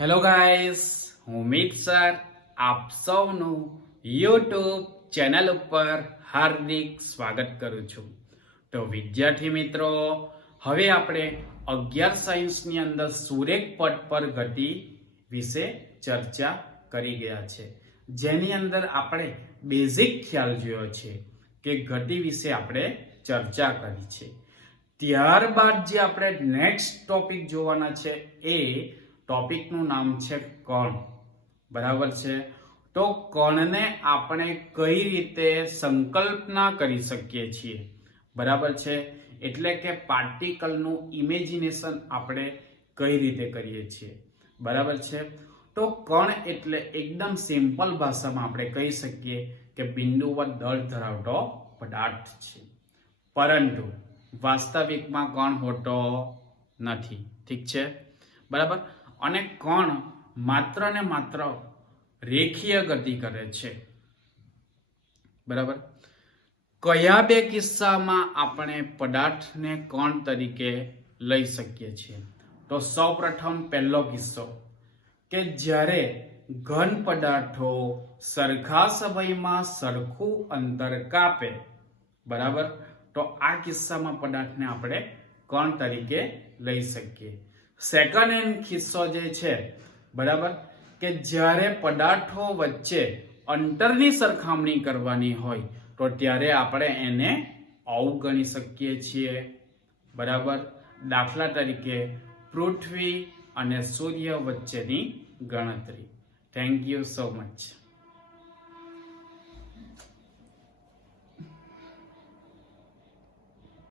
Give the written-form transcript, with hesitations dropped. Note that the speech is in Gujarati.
હેલો ગાઈસ, હું મિત સર આપ સૌનું યુટ્યુબ ચેનલ ઉપર હાર્દિક સ્વાગત કરું છું। તો વિદ્યાર્થી મિત્રો, હવે આપણે 11 સાયન્સની અંદર સુરેખ પટ પર ગતિ વિશે ચર્ચા કરી ગયા છે, જેની અંદર આપણે બેઝિક ખ્યાલ જોયો છે કે ગતિ વિશે આપણે ચર્ચા કરી છે। ત્યારબાદ જે આપણે નેક્સ્ટ ટોપિક જોવાના છે એ ટોપિકનું નામ છે કણ। બરાબર છે? તો કણને આપણે કઈ રીતે સંકલ્પના કરી શકીએ છીએ? બરાબર છે? એટલે કે પાર્ટિકલનું ઇમેજિનેશન આપણે કઈ રીતે કરીએ છીએ? બરાબર છે? તો કણ એટલે એકદમ સિમ્પલ ભાષામાં આપણે કહી શકીએ કે બિંદુવત દળ ધરાવતો પદાર્થ છે, પરંતુ વાસ્તવિકમાં કણ હોતો નથી। ઠીક છે? બરાબર? અને કણ માત્ર ને માત્ર રેખીય ગતિ કરે છે। બરાબર? કયા બે કિસ્સામાં આપણે પદાર્થને કણ તરીકે લઈ શકીએ છીએ? તો સૌપ્રથમ પહેલો કિસ્સો કે જ્યારે ઘન પદાર્થો સરખા સમયમાં સરખું અંતર કાપે, બરાબર, તો આ કિસ્સામાં પદાર્થને આપણે કણ તરીકે લઈ શકીએ। સેકન્ડ હેન્ડ કિસ્સો જે છે, બરાબર, કે જ્યારે પદાર્થો વચ્ચે અંતરની સરખામણી કરવાની હોય તો ત્યારે આપણે એને અવગણી શકીએ છીએ। બરાબર? દાખલા તરીકે પૃથ્વી અને સૂર્ય વચ્ચેની ગણતરી। Thank you so much.